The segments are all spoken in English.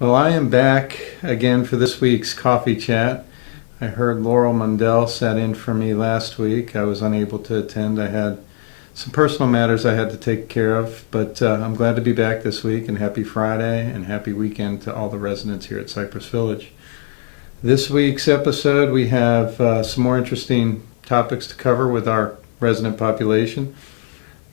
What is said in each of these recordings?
Well, I am back again for this week's coffee chat. I heard Laurel Mundell sat in for me last week. I was unable to attend. I had some personal matters I had to take care of, but I'm glad to be back this week, and happy Friday and happy weekend to all the residents here at Cypress Village. This week's episode, we have some more interesting topics to cover with our resident population.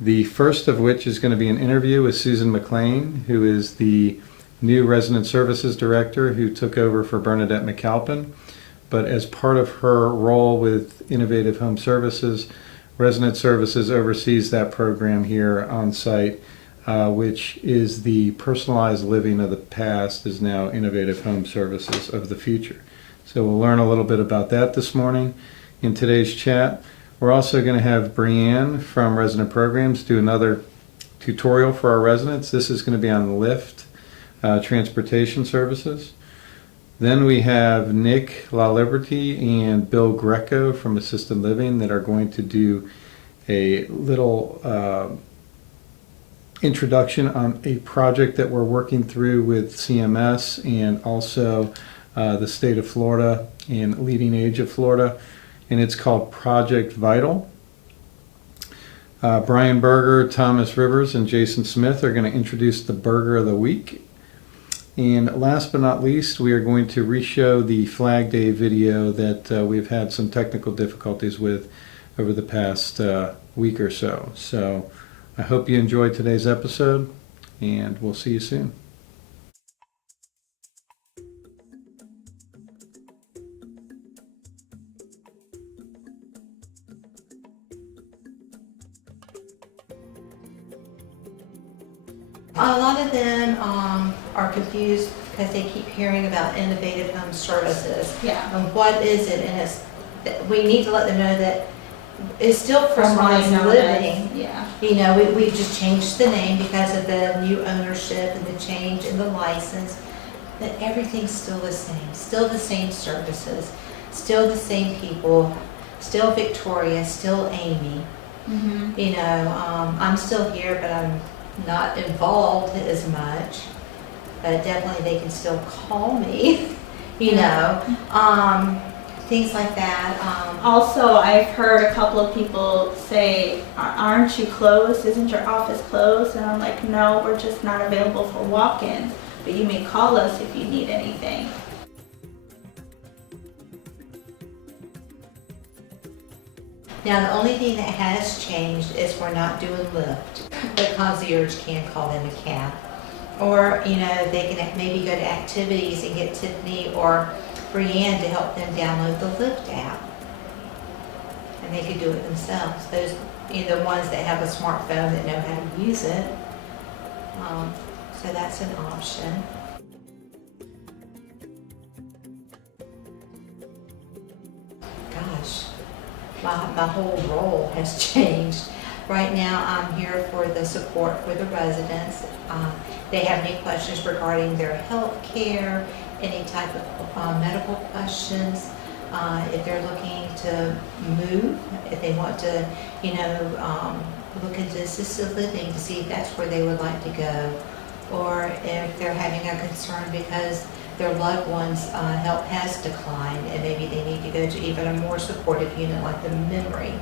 The first of which is going to be an interview with Susan McLean, who is the new Resident Services Director who took over for Bernadette McAlpin. But as part of her role with Innovative Home Services, Resident Services oversees that program here on site, which is the personalized living of the past is now Innovative Home Services of the future. So we'll learn a little bit about that this morning in today's chat. We're also going to have Breanne from Resident Programs do another tutorial for our residents. This is going to be on Lyft transportation services. Then we have Nick Laliberte and Bill Grieco from Assisted Living that are going to do a little introduction on a project that we're working through with CMS and also the state of Florida and Leading Age of Florida, and it's called Project Vital. Brian Berger, Thomas Rivers, and Jason Smith are going to introduce the Burger of the Week. And last but not least, we are going to re-show the Flag Day video that we've had some technical difficulties with over the past week or so. So I hope you enjoyed today's episode, and we'll see you soon. A lot of them are confused because they keep hearing about innovative home services. Yeah. And what is it? And we need to let them know that it's still personalized living. Yeah. You know, we just changed the name because of the new ownership and the change in the license. But everything's still the same services, still the same people, still Victoria, still Amy. Mm-hmm. You know, I'm still here, but I'm not involved as much, but definitely they can still call me, you know, things like that. Also, I've heard a couple of people say, aren't you closed? Isn't your office closed? And I'm like, no, we're just not available for walk-ins, but you may call us if you need anything. Now, the only thing that has changed is we're not doing Lyft. The concierge can call them a cab. Or, you know, they can maybe go to activities and get Tiffany or Breanne to help them download the Lyft app. And they could do it themselves. Those, you know, the ones that have a smartphone that know how to use it. So that's an option. Gosh. My whole role has changed. Right now, I'm here for the support for the residents. They have any questions regarding their health care, any type of medical questions, if they're looking to move, if they want to, you know, look into assisted living to see if that's where they would like to go, or if they're having a concern because their loved one's health has declined and maybe they need to go to even a more supportive unit like the memory.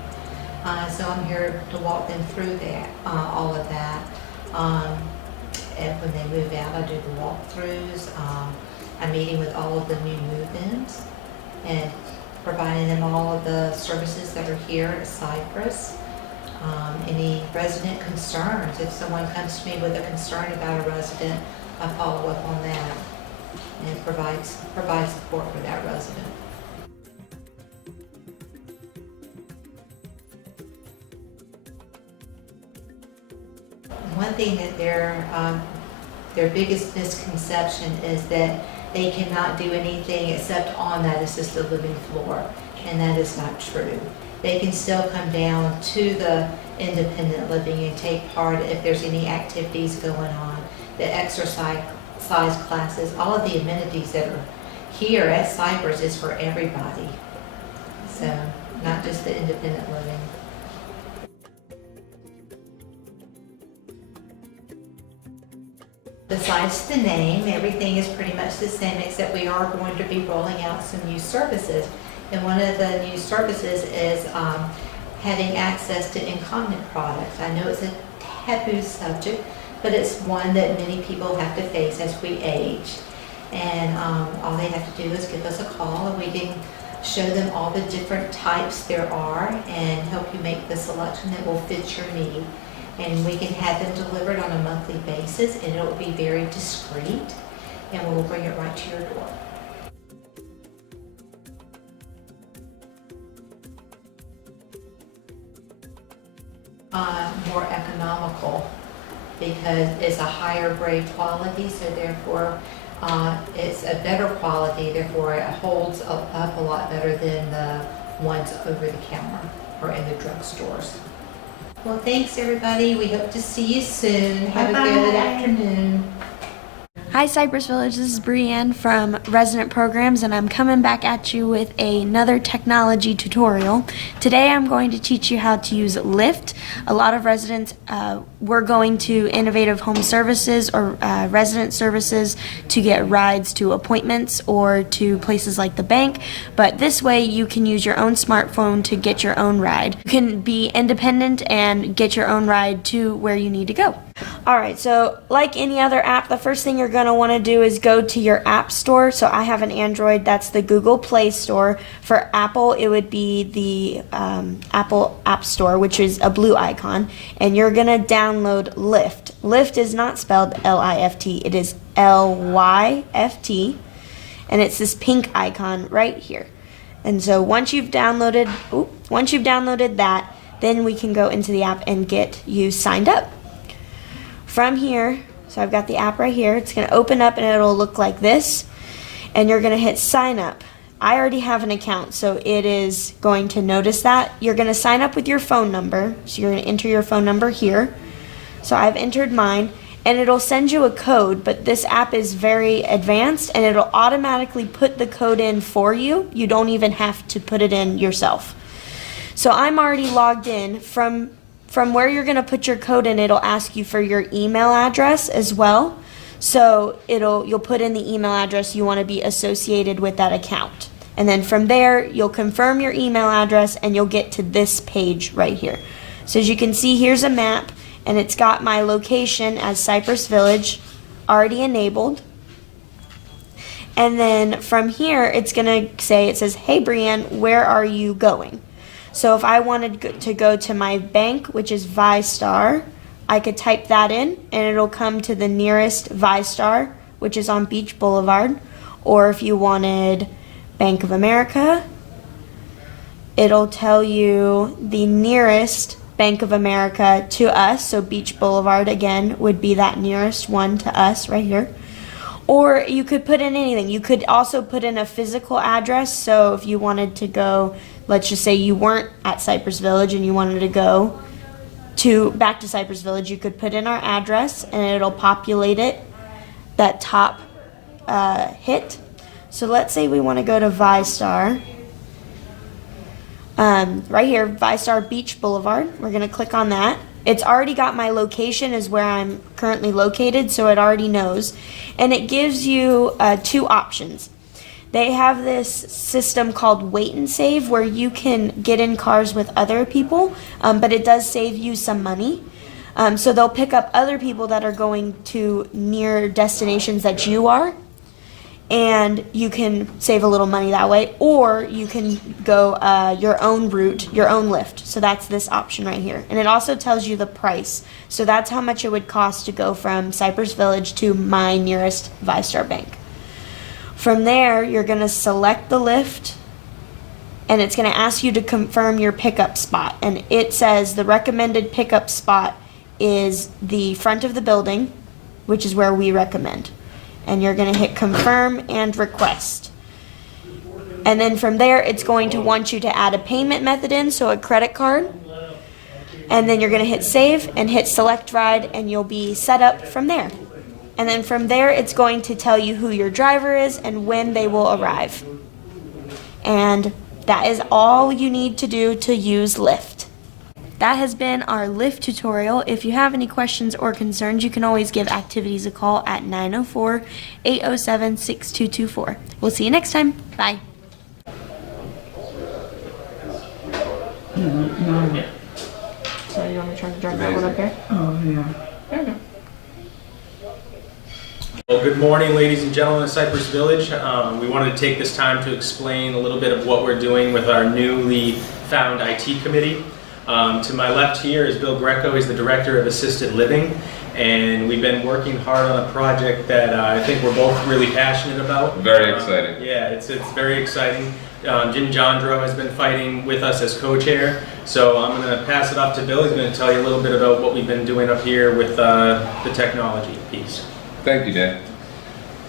So I'm here to walk them through that, all of that. And when they move out, I do the walkthroughs. I'm meeting with all of the new move-ins and providing them all of the services that are here at Cypress. Any resident concerns, if someone comes to me with a concern about a resident, I follow up on that and provide support for that resident. One thing that their biggest misconception is that they cannot do anything except on that assisted living floor, and that is not true. They can still come down to the independent living and take part if there's any activities going on, the exercise classes, all of the amenities that are here at Cypress is for everybody. So, not just the independent living. Besides the name, everything is pretty much the same, except we are going to be rolling out some new services. And one of the new services is having access to incontinent products. I know it's a taboo subject, but it's one that many people have to face as we age. And all they have to do is give us a call, and we can show them all the different types there are and help you make the selection that will fit your need. And we can have them delivered on a monthly basis, and it will be very discreet, and we will bring it right to your door. More economical, because it's a higher grade quality, so therefore it's a better quality, therefore it holds up a lot better than the ones over the counter or in the drugstores. Well, thanks everybody. We hope to see you soon. Have a good afternoon. Hi Cypress Village, this is Breanne from Resident Programs, and I'm coming back at you with another technology tutorial. Today I'm going to teach you how to use Lyft. A lot of residents were going to Innovative Home Services or resident services to get rides to appointments or to places like the bank, but this way you can use your own smartphone to get your own ride. You can be independent and get your own ride to where you need to go. Alright, so like any other app, the first thing you're going to want to do is go to your app store. So I have an Android, that's the Google Play Store. For Apple, it would be the Apple App Store, which is a blue icon. And you're going to download Lyft. Lyft is not spelled L-I-F-T, it is L-Y-F-T. And it's this pink icon right here. And so once you've downloaded that, then we can go into the app and get you signed up. From here, so I've got the app right here, it's going to open up and it'll look like this, and you're going to hit sign up. I already have an account, so it is going to notice that. You're going to sign up with your phone number, so you're going to enter your phone number here. So I've entered mine, and it'll send you a code, but this app is very advanced, and it'll automatically put the code in for you. You don't even have to put it in yourself. So I'm already logged in. From where you're going to put your code in, it'll ask you for your email address as well. So you'll put in the email address you want to be associated with that account. And then from there, you'll confirm your email address and you'll get to this page right here. So as you can see, here's a map, and it's got my location as Cypress Village already enabled. And then from here, it says, hey Breanne, where are you going? So if I wanted to go to my bank, which is ViStar, I could type that in and it'll come to the nearest ViStar, which is on Beach Boulevard. Or if you wanted Bank of America, it'll tell you the nearest Bank of America to us. So Beach Boulevard, again, would be that nearest one to us right here. Or you could put in anything. You could also put in a physical address. So if you wanted to go, let's just say you weren't at Cypress Village and you wanted to go back to Cypress Village, you could put in our address and it'll populate it, that top hit. So let's say we want to go to ViStar. Right here, ViStar Beach Boulevard. We're going to click on that. It's already got my location as where I'm currently located, so it already knows. And it gives you two options. They have this system called Wait and Save where you can get in cars with other people, but it does save you some money. So they'll pick up other people that are going to near destinations that you are, and you can save a little money that way, or you can go your own route, your own Lyft. So that's this option right here. And it also tells you the price. So that's how much it would cost to go from Cypress Village to my nearest ViStar bank. From there, you're going to select the Lyft, and it's going to ask you to confirm your pickup spot. And it says the recommended pickup spot is the front of the building, which is where we recommend. And you're going to hit confirm and request. And then from there, it's going to want you to add a payment method in, so a credit card. And then you're going to hit save and hit select ride, and you'll be set up from there. And then from there, it's going to tell you who your driver is and when they will arrive. And that is all you need to do to use Lyft. That has been our Lyft tutorial. If you have any questions or concerns, you can always give activities a call at 904-807-6224. We'll see you next time. Bye. No. So you want me to try to drag that one up here? Oh, yeah. There we go. Well, good morning, ladies and gentlemen of Cypress Village. We wanted to take this time to explain a little bit of what we're doing with our newly found IT committee. To my left here is Bill Grieco. He's the Director of Assisted Living, and we've been working hard on a project that I think we're both really passionate about. Very exciting. Yeah, it's very exciting. Jim Jandro has been fighting with us as co-chair, so I'm going to pass it off to Bill. He's going to tell you a little bit about what we've been doing up here with the technology piece. Thank you, Nick.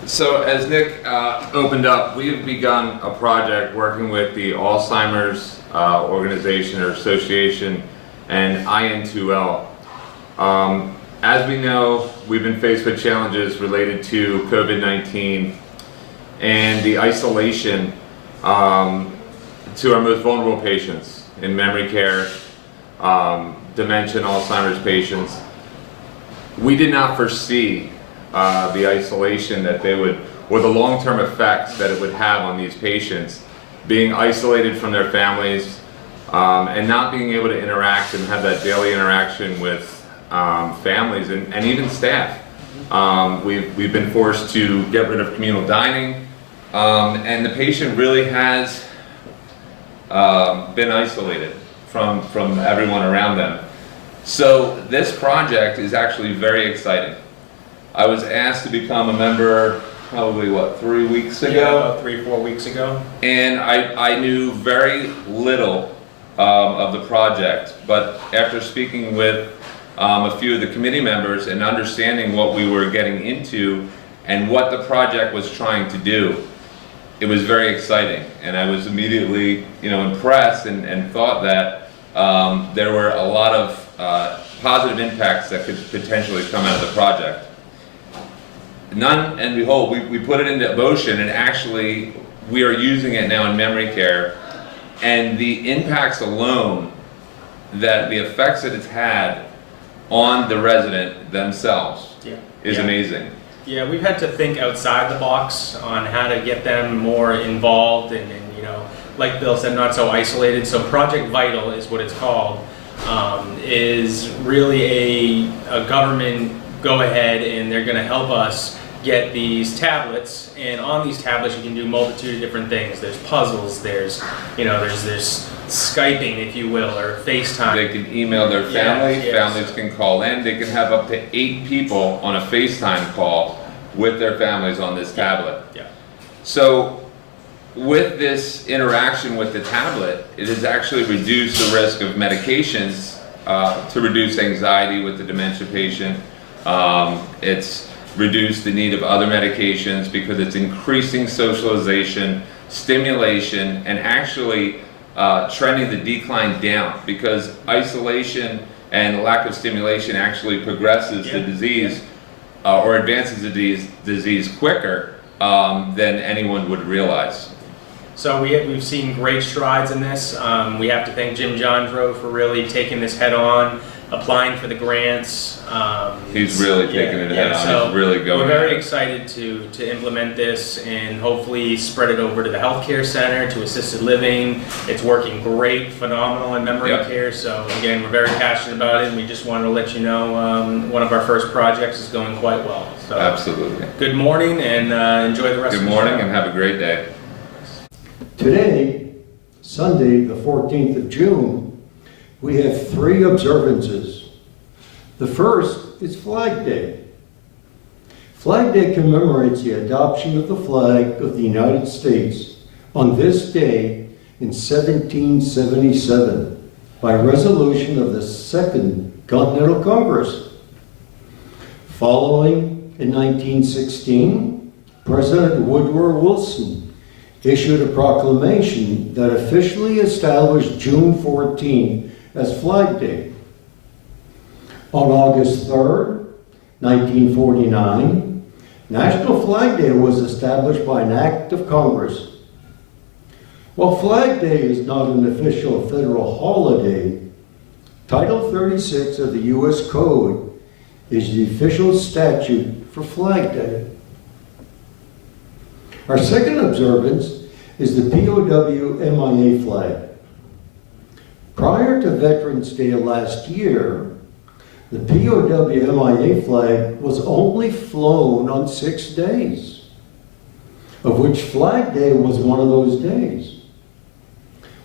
So as Nick opened up, we have begun a project working with the Alzheimer's organization or association and IN2L. As we know, we've been faced with challenges related to COVID-19 and the isolation to our most vulnerable patients in memory care, dementia, and Alzheimer's patients. We did not foresee the isolation that they would, or the long-term effects that it would have on these patients, being isolated from their families and not being able to interact and have that daily interaction with families and even staff. We've been forced to get rid of communal dining, and the patient really has been isolated from everyone around them. So this project is actually very exciting. I was asked to become a member probably, 3 weeks ago? Yeah, about 3-4 weeks ago. And I knew very little of the project, but after speaking with a few of the committee members and understanding what we were getting into and what the project was trying to do, it was very exciting. And I was immediately, impressed and thought that there were a lot of positive impacts that could potentially come out of the project. None and behold, we put it into motion, and actually we are using it now in memory care, and the impacts alone, that the effects that it's had on the resident themselves is amazing. Yeah, we've had to think outside the box on how to get them more involved and like Bill said, not so isolated. So Project Vital is what it's called, is really a government go ahead, and they're going to help us get these tablets, and on these tablets you can do a multitude of different things. There's puzzles, there's Skyping, if you will, or FaceTime. They can email their family, families can call in, they can have up to 8 people on a FaceTime call with their families on this tablet. Yeah. So with this interaction with the tablet, it has actually reduced the risk of medications to reduce anxiety with the dementia patient. It's reduced the need of other medications because it's increasing socialization, stimulation, and actually trending the decline down, because isolation and lack of stimulation actually progresses the disease or advances the disease quicker than anyone would realize. So we've seen great strides in this. We have to thank Jim Jandro for really taking this head on, applying for the grants. He's really taking it head on. So he's really going. We're very excited to implement this and hopefully spread it over to the healthcare center, to assisted living. It's working great, phenomenal in memory care. So again, we're very passionate about it, and we just wanted to let you know one of our first projects is going quite well. So absolutely. Good morning, and enjoy the rest of the show. Good morning, and have a great day. Today, Sunday, the 14th of June, we have 3 observances. The first is Flag Day. Flag Day commemorates the adoption of the flag of the United States on this day in 1777 by resolution of the Second Continental Congress. Following, in 1916, President Woodrow Wilson issued a proclamation that officially established June 14 as Flag Day. On August 3rd, 1949, National Flag Day was established by an act of Congress. While Flag Day is not an official federal holiday, Title 36 of the U.S. Code is the official statute for Flag Day. Our second observance is the POW MIA flag. Prior to Veterans Day last year, the POW MIA flag was only flown on 6 days, of which Flag Day was one of those days.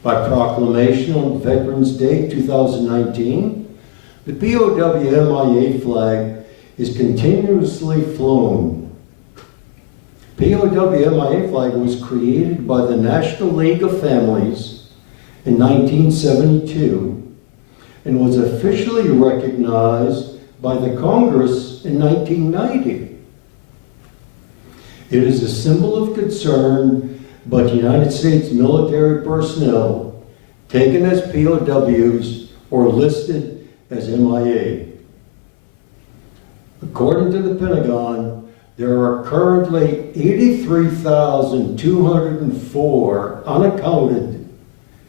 By proclamation on Veterans Day 2019, the POW MIA flag is continuously flown. POW MIA flag was created by the National League of Families in 1972 and was officially recognized by the Congress in 1990. It is a symbol of concern by United States military personnel taken as POWs or listed as MIA. According to the Pentagon, there are currently 83,204 unaccounted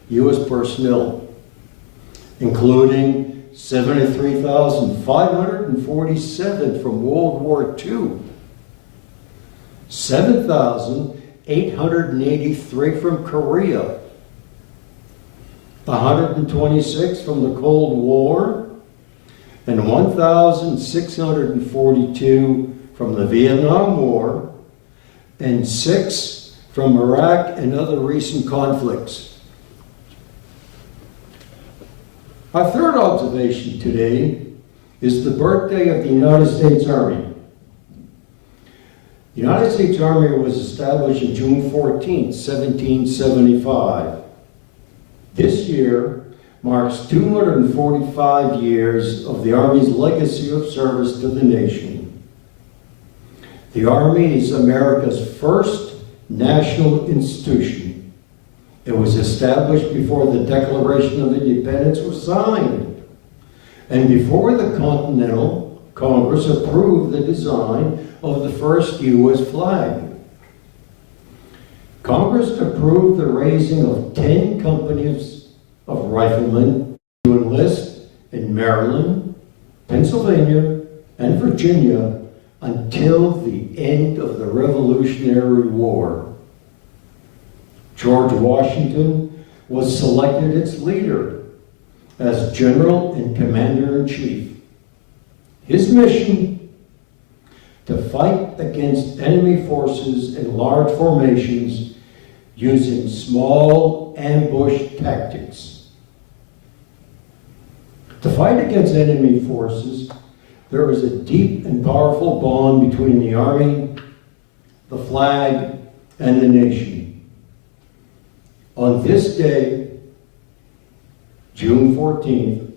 U.S. personnel, including 73,547 from World War II, 7,883 from Korea, 126 from the Cold War, and 1,642 from the Vietnam War, and 6 from Iraq and other recent conflicts. Our third observation today is the birthday of the United States Army. The United States Army was established on June 14, 1775. This year marks 245 years of the Army's legacy of service to the nation. The Army is America's first national institution. It was established before the Declaration of Independence was signed and before the Continental Congress approved the design of the first U.S. flag. Congress approved the raising of 10 companies of riflemen to enlist in Maryland, Pennsylvania, and Virginia until the end of the Revolutionary War. George Washington was selected its leader as General and Commander-in-Chief. His mission: to fight against enemy forces in large formations using small ambush tactics. To fight against enemy forces, there is a deep and powerful bond between the Army, the flag, and the nation. On this day, June 14th,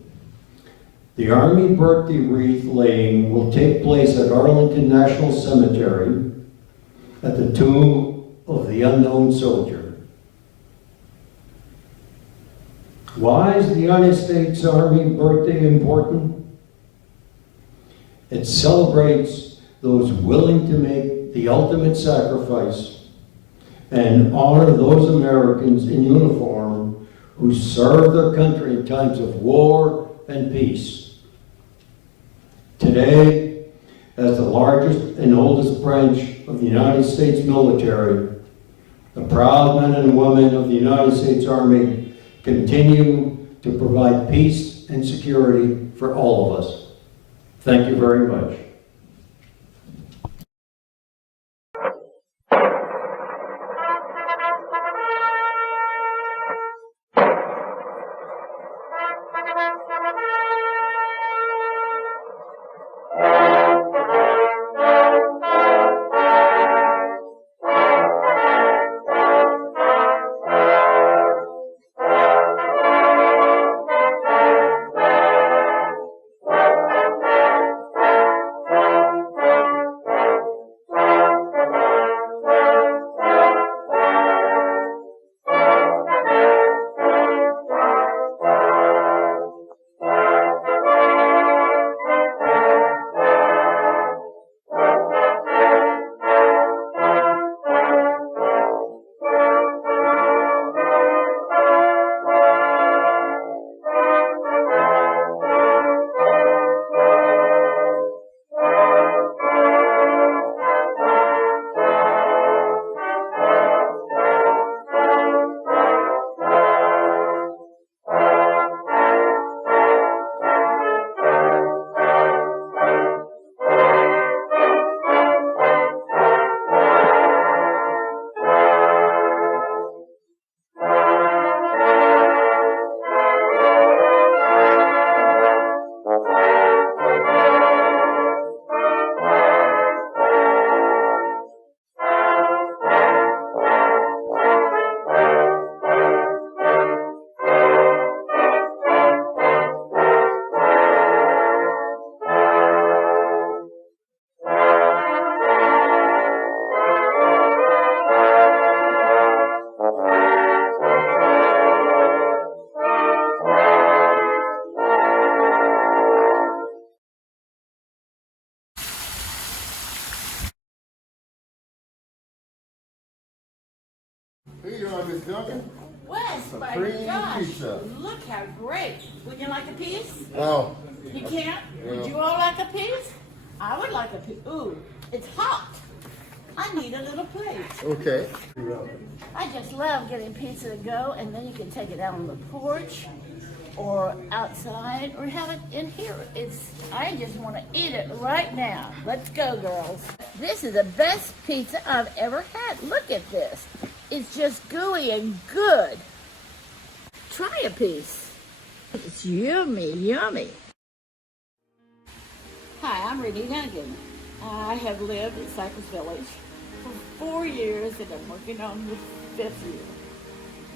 the Army birthday wreath laying will take place at Arlington National Cemetery at the tomb of the unknown soldier. Why is the United States Army birthday important? It celebrates those willing to make the ultimate sacrifice and honor those Americans in uniform who serve their country in times of war and peace. Today, as the largest and oldest branch of the United States military, the proud men and women of the United States Army continue to provide peace and security for all of us. Thank you very much. Here you are, Miss Duncan. Wes, my Supreme gosh, pizza. look how great. Would you like a piece? Oh. You can't? Yeah. Would you all like a piece? I would like a piece. Ooh, it's hot. I need a little plate. Okay. I just love getting pizza to go, and then you can take it out on the porch or outside or have it in here. I just want to eat it right now. Let's go, girls. This is the best pizza I've ever had. Look at this. It's just gooey and good. Try a piece. It's yummy, yummy. Hi, I'm Renee Duncan. I have lived in Cypress Village for 4 years and I'm working on the 5th year.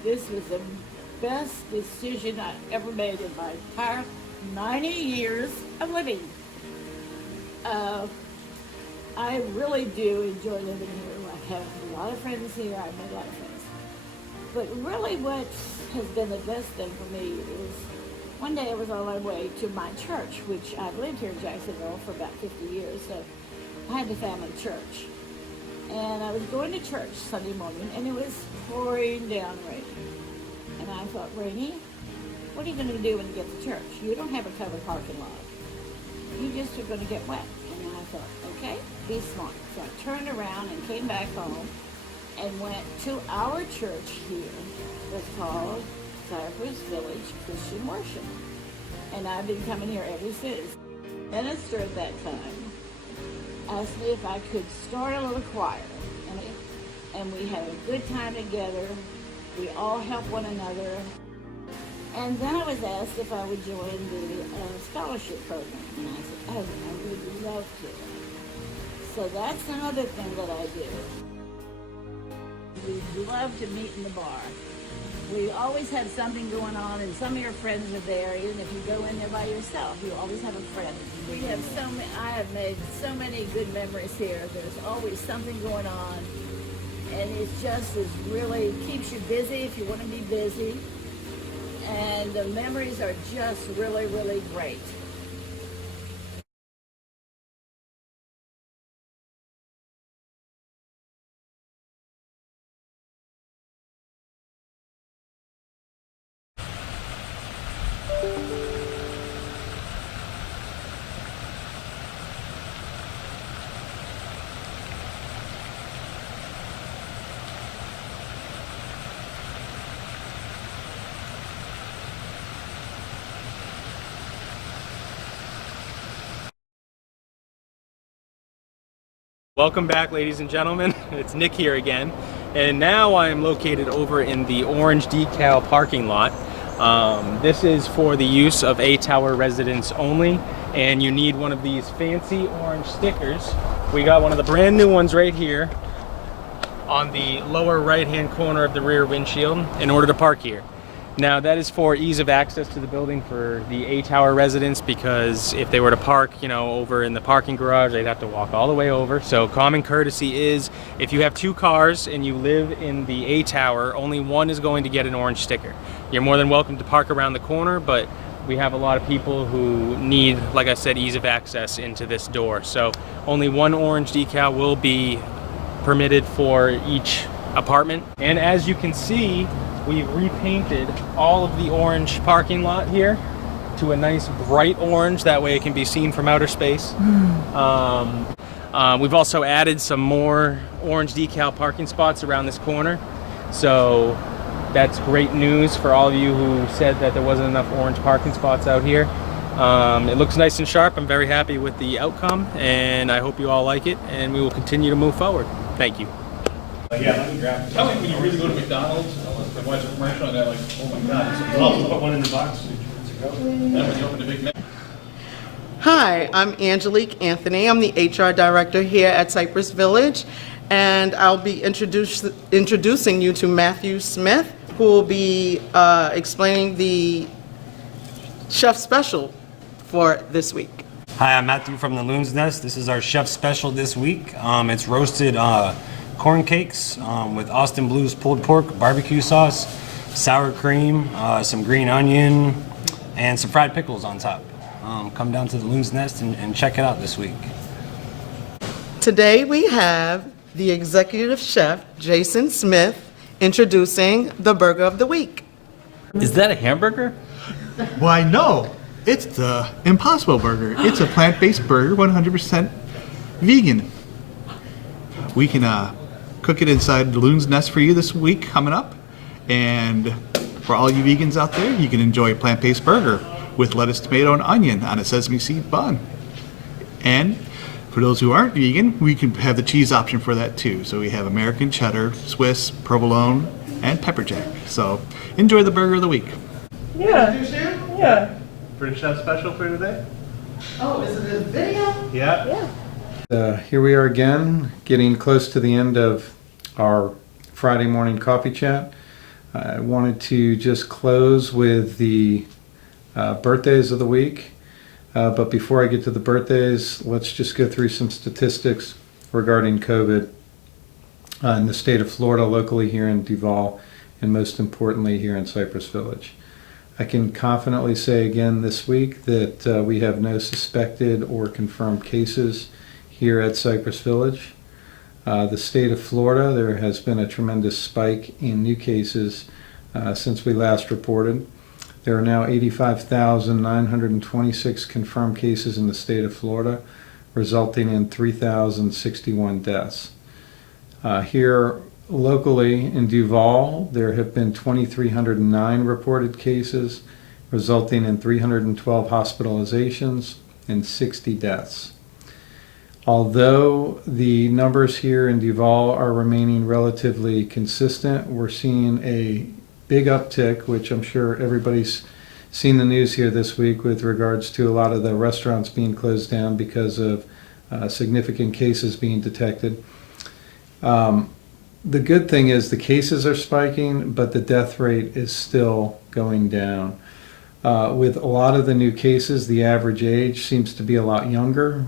This was the best decision I ever made in my entire 90 years of living. I really do enjoy living here. I have a lot of friends here. I've made a lot of friends. But really what has been the best thing for me is one day I was on my way to my church, which I've lived here in Jacksonville for about 50 years, so I had the family church. And I was going to church Sunday morning, and it was pouring down rain. And I thought, Rainey, what are you going to do when you get to church? You don't have a covered parking lot. You just are going to get wet. And I thought, okay, be smart. So I turned around and came back home and went to our church here. It's called Cypress Village Christian Worship. And I've been coming here ever since. The minister at that time asked me if I could start a little choir. And we had a good time together. We all help one another. And then I was asked if I would join the scholarship program. And I said, oh, I would love to. So that's another thing that I do. We love to meet in the bar. We always have something going on, and some of your friends are there. Even if you go in there by yourself, you always have a friend. We have I have made so many good memories here. There's always something going on. And it just really keeps you busy if you want to be busy. And the memories are just really, really great. Welcome back, ladies and gentlemen. It's Nick here again, and now I am located over in the orange decal parking lot. This is for the use of A-Tower residents only, and you need one of these fancy orange stickers. We got one of the brand new ones right here on the lower right-hand corner of the rear windshield in order to park here. Now that is for ease of access to the building for the A-Tower residents, because if they were to park, over in the parking garage, they'd have to walk all the way over. So common courtesy is if you have 2 cars and you live in the A-Tower, only one is going to get an orange sticker. You're more than welcome to park around the corner, but we have a lot of people who need, like I said, ease of access into this door. So only one orange decal will be permitted for each apartment. And as you can see, we've repainted all of the orange parking lot here to a nice bright orange. That way it can be seen from outer space. We've also added some more orange decal parking spots around this corner. So that's great news for all of you who said that there wasn't enough orange parking spots out here. It looks nice and sharp. I'm very happy with the outcome, and I hope you all like it, and we will continue to move forward. Thank you. Yeah, let me grab it. Tell me when you really go to McDonald's, I watch a commercial and they're like, oh my God, I'll put one in the box. Then when you open the Big Mac. Hi, I'm Angelique Anthony. I'm the HR director here at Cypress Village, and I'll be introducing you to Matthew Smith, who will be explaining the chef special for this week. Hi, I'm Matthew from the Loon's Nest. This is our chef special this week. It's roasted corn cakes with Austin Blues pulled pork, barbecue sauce, sour cream, some green onion, and some fried pickles on top. Come down to the Loon's Nest and check it out this week. Today we have the executive chef, Jason Smith, introducing the burger of the week. Is that a hamburger? Why, no. It's the Impossible Burger. It's a plant-based burger, 100% vegan. We can cook it inside the loon's nest for you this week coming up. And for all you vegans out there, you can enjoy a plant-based burger with lettuce, tomato, and onion on a sesame seed bun. And for those who aren't vegan, we can have the cheese option for that too. So we have American cheddar, Swiss, provolone, and pepper jack. So enjoy the burger of the week. Yeah. Yeah. British Chef special for today? Oh, is it a video? Yeah. Here we are again, getting close to the end of our Friday morning coffee chat. I wanted to just close with the birthdays of the week. But before I get to the birthdays, let's just go through some statistics regarding COVID in the state of Florida, locally here in Duval, and most importantly here in Cypress Village. I can confidently say again this week that we have no suspected or confirmed cases here at Cypress Village. The state of Florida, there has been a tremendous spike in new cases since we last reported. There are now 85,926 confirmed cases in the state of Florida, resulting in 3,061 deaths. Here locally in Duval, there have been 2,309 reported cases, resulting in 312 hospitalizations and 60 deaths. Although the numbers here in Duval are remaining relatively consistent, we're seeing a big uptick, which I'm sure everybody's seen the news here this week with regards to a lot of the restaurants being closed down because of significant cases being detected. The good thing is the cases are spiking, but the death rate is still going down. With a lot of the new cases, the average age seems to be a lot younger.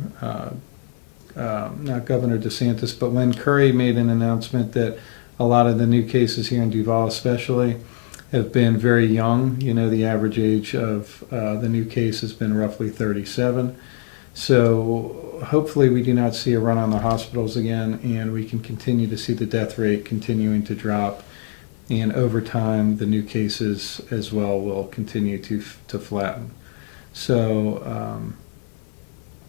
Not Governor DeSantis, but Lynn Curry made an announcement that a lot of the new cases here in Duval especially have been very young. You know, the average age of the new case has been roughly 37. So hopefully we do not see a run on the hospitals again, and we can continue to see the death rate continuing to drop. And over time, the new cases as well will continue to flatten. So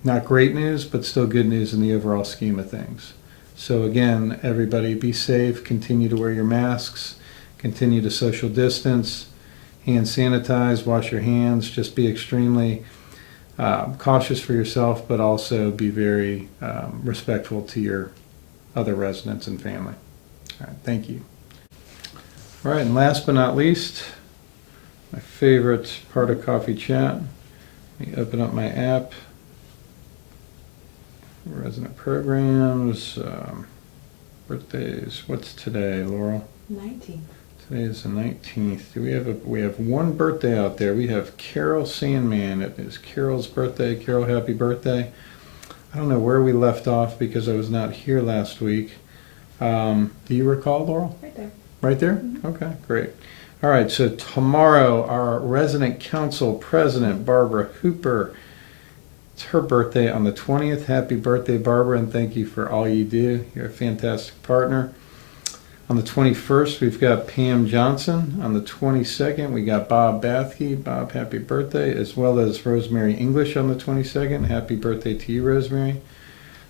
not great news, but still good news in the overall scheme of things. So again, everybody be safe, continue to wear your masks, continue to social distance, hand sanitize, wash your hands, just be extremely cautious for yourself, but also be very respectful to your other residents and family. All right, thank you. All right, and last but not least, my favorite part of Coffee Chat. Let me open up my app. Resident programs, birthdays. What's today, Laurel? 19. Today is the 19th. We have one birthday out there. We have Carol Sandman. It is Carol's birthday. Carol, happy birthday. I don't know where we left off because I was not here last week. Do you recall, Laurel? Right there. Right there? Mm-hmm. Okay, great. All right, so tomorrow our resident council president, Barbara Hooper, it's her birthday on the 20th. Happy birthday, Barbara, and thank you for all you do. You're a fantastic partner. On the 21st, we've got Pam Johnson. On the 22nd, we got Bob Bathke. Bob, happy birthday, as well as Rosemary English on the 22nd. Happy birthday to you, Rosemary.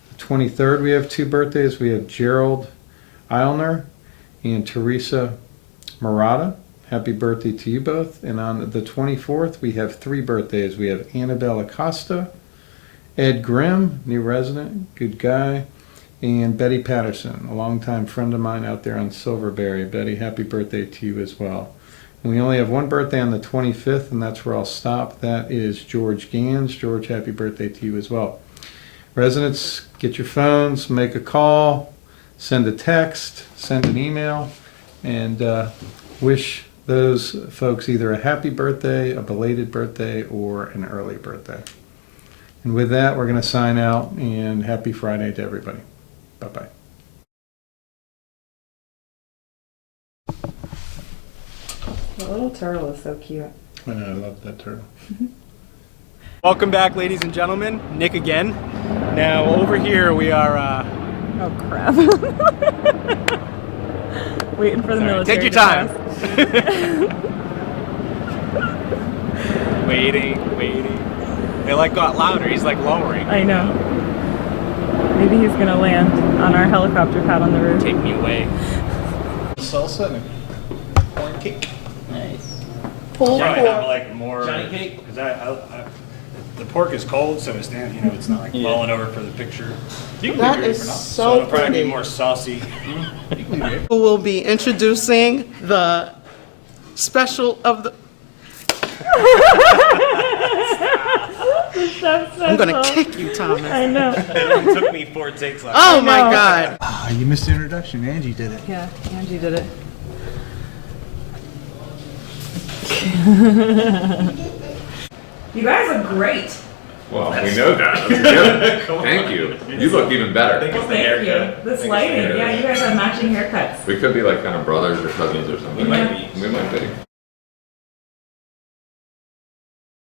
The 23rd, we have two birthdays. We have Gerald Eilner and Teresa Murata. Happy birthday to you both. And on the 24th, we have three birthdays. We have Annabelle Acosta, Ed Grimm, new resident, good guy, and Betty Patterson, a longtime friend of mine out there on Silverberry. Betty, happy birthday to you as well. And we only have one birthday on the 25th, and that's where I'll stop. That is George Gans. George, happy birthday to you as well. Residents, get your phones, make a call, send a text, send an email, and wish those folks either a happy birthday, a belated birthday, or an early birthday. And with that, we're going to sign out, and happy Friday to everybody. Bye-bye. The little turtle is so cute. I love that turtle. Welcome back, ladies and gentlemen. Nick again. Now, over here we are... Oh, crap. Waiting for the military. Take your to time. pass. Waiting. It like got louder. He's like lowering. I know. Maybe he's gonna land on our helicopter pad on the roof. Take me away. Salsa and a corn cake. Nice. Pulled Probably have pork. like more. Johnny cake? Because the pork is cold, so it's it's not like falling over for the picture. That is So so it'll probably be pretty. more saucy. Who will be introducing the special of the. I'm gonna kick you, Thomas. I know. It only took me 4 takes last Oh time. my God. Ah, you missed the introduction. Angie did it. Yeah, Angie did it. You guys are great. Well, we know that. That's good. Thank you. You look even better. Thank you. This lighting, yeah, you guys have matching haircuts. We could be like kind of brothers or cousins or something. We might be. We might be.